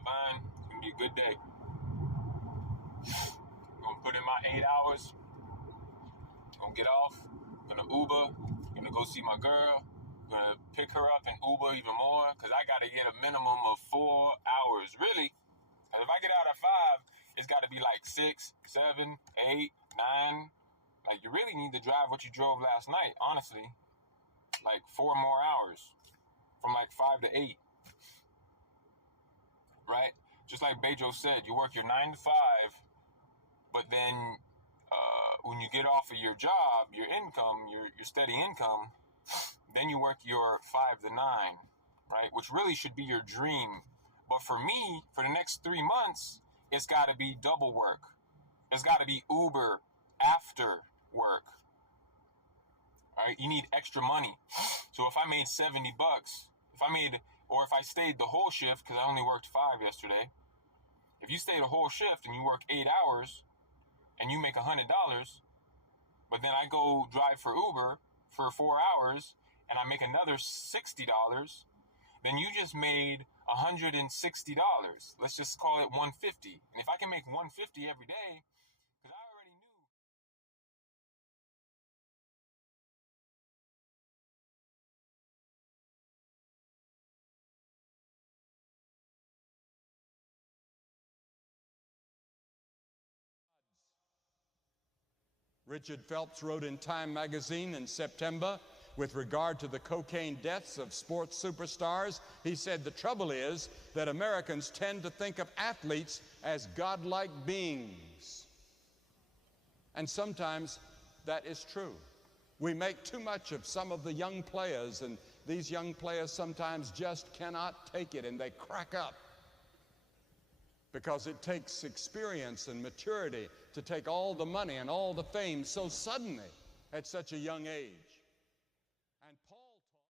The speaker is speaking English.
divine. It's gonna be a good day. I'm gonna put in my 8 hours. Gonna get off. Gonna Uber. Gonna go see my girl. Gonna pick her up and Uber even more because I gotta get a minimum of 4 hours. Really? Because if I get out at 5, it's got to be like 6, 7, 8, 9. Like, you really need to drive what you drove last night, honestly. Like 4 more hours from like 5 to 8. Right? Just like Bejo said, you work your 9 to 5, but then when you get off of your job, your income, your steady income, then you work your 5 to 9, right? Which really should be your dream. But for me, for the next 3 months, it's got to be double work. It's got to be Uber after work. All right, you need extra money. So if I made $70, if I stayed the whole shift, because I only worked 5 yesterday. If you stay the whole shift and you work 8 hours and you make $100, but then I go drive for Uber for 4 hours and I make another $60, then you just made $160. Let's just call it $150. And if I can make $150 every day, because I already knew. Richard Phelps wrote in Time magazine in September with regard to the cocaine deaths of sports superstars. He said, the trouble is that Americans tend to think of athletes as godlike beings. And sometimes that is true. We make too much of some of the young players, and these young players sometimes just cannot take it and they crack up. Because it takes experience and maturity to take all the money and all the fame so suddenly at such a young age.